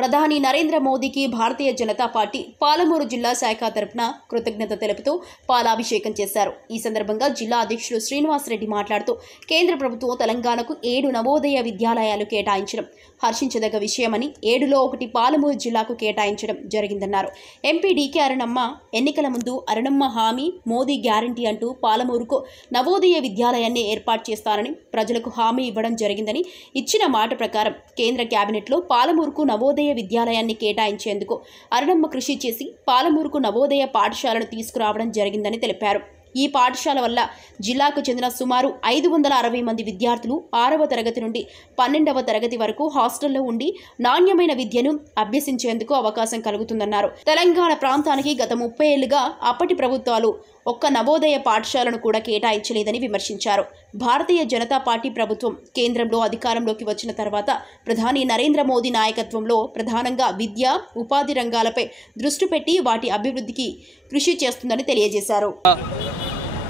ప్రధాని నరేంద్ర మోదీకి భారతీయ జనతా పార్టీ పాలమూరు జిల్లా శాఖ తరపున కృతజ్ఞత తెలుపుతూ పాలాభిషేకం చేశారు. ఈ సందర్భంగా జిల్లా అధ్యక్షుడు శ్రీనివాసరెడ్డి మాట్లాడుతూ కేంద్ర ప్రభుత్వం తెలంగాణకు 7 నవోదయ విద్యాలయాలు కేటాయించడం హర్షించదగ్గ విషయమని 7లో 1 పాలమూరు జిల్లాకు కేటాయించడం జరిగిందన్నారు. ఎంపీ డీకే అరుణమ్మ ఎన్నికల ముందు అరుణమ్మ హామీ మోదీ గ్యారంటీ అంటూ పాలమూరుకు నవోదయ విద్యాలయాన్ని ఏర్పాటు చేస్తానని ప్రజలకు హామీ ఇవ్వడం జరిగిందని, ఇచ్చిన మాట ప్రకారం కేంద్ర కేబినెట్లో పాలమూరుకు నవోదయ విద్యాలయాన్ని కేటాయించేందుకు అరుణమ్మ కృషి చేసి పాలమూరుకు నవోదయ పాఠశాలను తీసుకురావడం జరిగిందని తెలిపారు. ఈ పాఠశాల వల్ల జిల్లాకు చెందిన సుమారు 560 మంది విద్యార్థులు 6వ తరగతి నుండి 12వ తరగతి వరకు హాస్టల్లో ఉండి నాణ్యమైన విద్యను అభ్యసించేందుకు అవకాశం కలుగుతుందన్నారు. తెలంగాణ ప్రాంతానికి గత 30 ఏళ్లుగా అప్పటి ప్రభుత్వాలు ఒక్క నవోదయ పాఠశాలను కూడా కేటాయించలేదని విమర్శించారు. భారతీయ జనతా పార్టీ ప్రభుత్వం కేంద్రంలో అధికారంలోకి వచ్చిన తర్వాత ప్రధాని నరేంద్ర మోదీ నాయకత్వంలో ప్రధానంగా విద్య, ఉపాధి రంగాలపై దృష్టి పెట్టి వాటి అభివృద్ధికి కృషి చేస్తుందని తెలియజేశారు.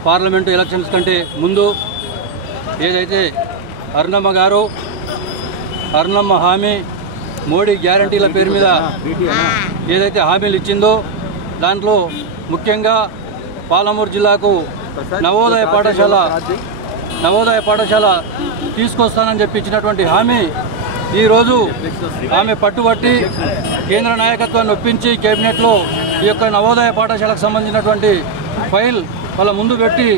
పార్లమెంటు ఎలక్షన్స్ కంటే ముందు ఏదైతే అరుణమ్మ హామీ మోడీ గ్యారంటీల పేరు మీద ఏదైతే హామీలు ఇచ్చిందో దాంట్లో ముఖ్యంగా పాలమూరు జిల్లాకు నవోదయ పాఠశాల తీసుకొస్తానని చెప్పి ఇచ్చినటువంటి హామీ ఈరోజు ఆమె పట్టుబట్టి కేంద్ర నాయకత్వాన్ని ఒప్పించి కేబినెట్లో ఈ యొక్క నవోదయ పాఠశాలకు సంబంధించినటువంటి ఫైల్ వాళ్ళ ముందు పెట్టి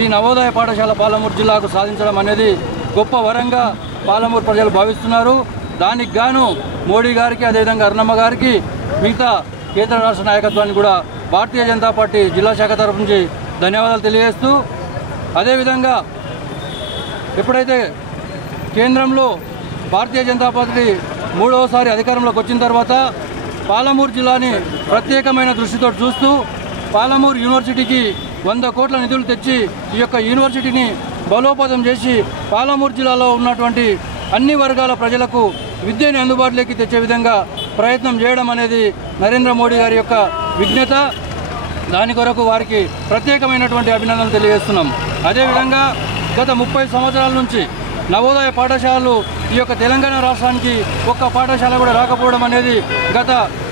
ఈ నవోదయ పాఠశాల పాలమూరు జిల్లాకు సాధించడం అనేది గొప్ప వరంగా పాలమూరు ప్రజలు భావిస్తున్నారు. దానికి గాను మోడీ గారికి, అదేవిధంగా అరుణమ్మ గారికి, మిగతా కేంద్ర రాష్ట్ర నాయకత్వాన్ని కూడా భారతీయ జనతా పార్టీ జిల్లా శాఖ తరఫు నుంచి ధన్యవాదాలు తెలియజేస్తూ, అదేవిధంగా ఎప్పుడైతే కేంద్రంలో భారతీయ జనతా పార్టీ 3వసారి అధికారంలోకి వచ్చిన తర్వాత పాలమూరు జిల్లాని ప్రత్యేకమైన దృష్టితో చూస్తూ పాలమూరు యూనివర్సిటీకి 100 కోట్ల నిధులు తెచ్చి ఈ యొక్క యూనివర్సిటీని బలోపేతం చేసి పాలమూరు జిల్లాలో ఉన్నటువంటి అన్ని వర్గాల ప్రజలకు విద్యని అందుబాటులోకి తెచ్చే విధంగా ప్రయత్నం చేయడం అనేది నరేంద్ర మోడీ గారి యొక్క విజ్ఞత. దాని కొరకు వారికి ప్రత్యేకమైనటువంటి అభినందనలు తెలియజేస్తున్నాం. అదేవిధంగా గత 30 సంవత్సరాల నుంచి నవోదయ పాఠశాలలు ఈ యొక్క తెలంగాణ రాష్ట్రానికి ఒక్క పాఠశాల కూడా రాకపోవడం అనేది గత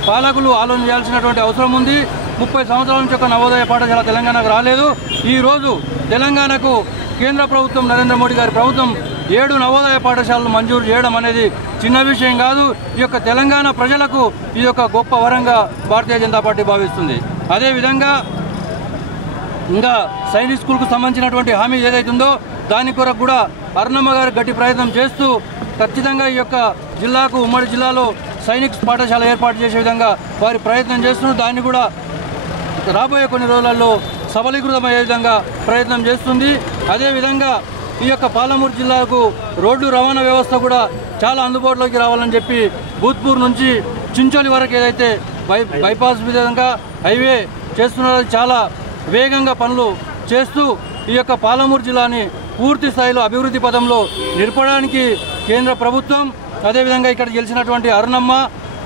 పాలకులు ఆలోచన చేయాల్సినటువంటి అవసరం ఉంది. 30 సంవత్సరాల నుంచి ఒక నవోదయ పాఠశాల తెలంగాణకు రాలేదు. ఈరోజు తెలంగాణకు కేంద్ర ప్రభుత్వం, నరేంద్ర మోడీ గారి ప్రభుత్వం 7 నవోదయ పాఠశాలలు మంజూరు చేయడం అనేది చిన్న విషయం కాదు. ఈ యొక్క తెలంగాణ ప్రజలకు ఇది ఒక గొప్ప వరంగా భారతీయ జనతా పార్టీ భావిస్తుంది. అదేవిధంగా ఇంకా సైనిక్ స్కూల్కు సంబంధించినటువంటి హామీ ఏదైతుందో దాని కొరకు కూడా అరుణమ్మ గారు గట్టి ప్రయత్నం చేస్తూ ఖచ్చితంగా ఈ యొక్క జిల్లాకు, ఉమ్మడి జిల్లాలో సైనిక్ పాఠశాల ఏర్పాటు చేసే విధంగా వారి ప్రయత్నం చేస్తున్నారు. దాన్ని కూడా రాబోయే కొన్ని రోజులలో సబలీకృతమయ్యే విధంగా ప్రయత్నం చేస్తుంది. అదేవిధంగా ఈ యొక్క పాలమూరు జిల్లాకు రోడ్డు రవాణా వ్యవస్థ కూడా చాలా అందుబాటులోకి రావాలని చెప్పి భూత్పూర్ నుంచి చించోలి వరకు ఏదైతే బైపాస్ విధంగా హైవే చేస్తున్నారో చాలా వేగంగా పనులు చేస్తూ ఈ యొక్క పాలమూరు జిల్లాని పూర్తి స్థాయిలో అభివృద్ధి పథంలో నిలపడానికి కేంద్ర ప్రభుత్వం, అదేవిధంగా ఇక్కడ గెలిచినటువంటి అరుణమ్మ,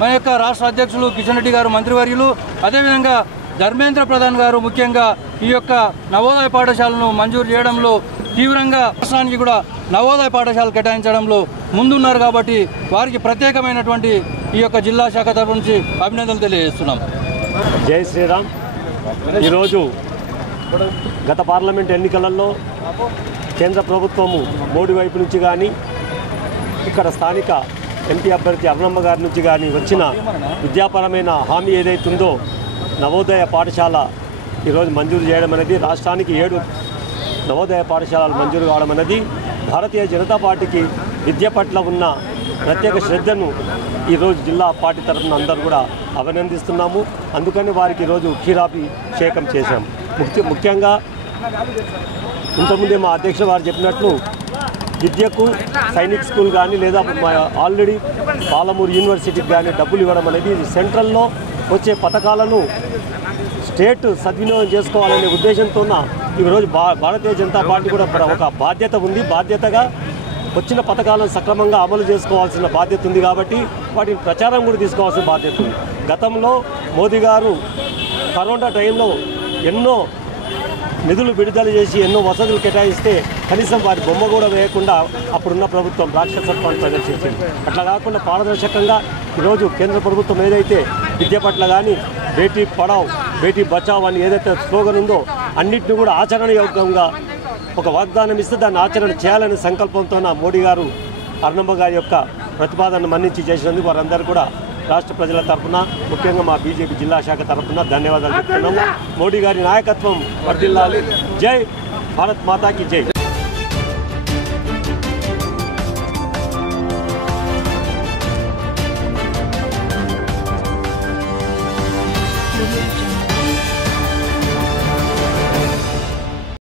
మన యొక్క రాష్ట్ర అధ్యక్షులు కిషన్ రెడ్డి గారు, మంత్రివర్యులు, అదేవిధంగా ధర్మేంద్ర ప్రధాన్ గారు ముఖ్యంగా ఈ యొక్క నవోదయ పాఠశాలను మంజూరు చేయడంలో తీవ్రంగా రాష్ట్రానికి కూడా నవోదయ పాఠశాలలు కేటాయించడంలో ముందున్నారు. కాబట్టి వారికి ప్రత్యేకమైనటువంటి ఈ యొక్క జిల్లా శాఖ తరఫు నుంచి అభినందనలు తెలియజేస్తున్నాం. జై శ్రీరామ్. ఈరోజు గత పార్లమెంట్ ఎన్నికలలో కేంద్ర ప్రభుత్వము మోడీ వైపు నుంచి కానీ, ఇక్కడ స్థానిక ఎంపీ అభ్యర్థి అరుణమ్మ గారి నుంచి కానీ వచ్చిన విద్యాపరమైన హామీ ఏదైతుందో నవోదయ పాఠశాల ఈరోజు మంజూరు చేయడం అనేది, రాష్ట్రానికి 7 నవోదయ పాఠశాలలు మంజూరు కావడం అనేది భారతీయ జనతా పార్టీకి విద్య పట్ల ఉన్న ప్రత్యేక శ్రద్ధను ఈరోజు జిల్లా పార్టీ తరఫున అందరూ కూడా అభినందిస్తున్నాము. అందుకని వారికి ఈరోజు క్షీరాభిషేకం చేశాం. ముఖ్యంగా ఇంతకుముందే మా అధ్యక్షుడు వారు చెప్పినట్లు విద్యకు సైనిక్ స్కూల్ కానీ లేదా ఆల్రెడీ పాలమూరు యూనివర్సిటీకి కానీ డబ్బులు ఇవ్వడం అనేది సెంట్రల్లో వచ్చే పథకాలను స్టేట్ సద్వినియోగం చేసుకోవాలనే ఉద్దేశంతో ఈరోజు భారతీయ జనతా పార్టీ కూడా ఒక బాధ్యత ఉంది. బాధ్యతగా వచ్చిన పథకాలను సక్రమంగా అమలు చేసుకోవాల్సిన బాధ్యత ఉంది. కాబట్టి వాటిని ప్రచారం కూడా తీసుకోవాల్సిన బాధ్యత ఉంది. గతంలో మోదీ గారు కరోనా టైంలో ఎన్నో నిధులు విడుదల చేసి ఎన్నో వసతులు కేటాయిస్తే కనీసం వారి బొమ్మ కూడా వేయకుండా అప్పుడున్న ప్రభుత్వం రాక్షసత్వాన్ని ప్రదర్శించింది. అట్లా కాకుండా పారదర్శకంగా ఈరోజు కేంద్ర ప్రభుత్వం ఏదైతే విద్య పట్ల కానీ బేటీ పడావ్ బేటీ బచావ్ అని ఏదైతే స్లోగన్ ఉందో అన్నింటినీ కూడా ఆచరణయోగ్యంగా ఒక వాగ్దానం ఇస్తే దాన్ని ఆచరణ చేయాలనే సంకల్పంతో మోడీ గారు అర్ణమ్మ గారి యొక్క ప్రతిపాదనను మన్నించి చేసినందుకు వారందరూ కూడా రాష్ట్ర ప్రజల తరఫున ముఖ్యంగా మా బీజేపీ జిల్లా శాఖ తరఫున ధన్యవాదాలు చెప్తున్నాము. మోడీ గారి నాయకత్వం వర్ధిల్లాలి. జై భారత్ మాతాకి జై.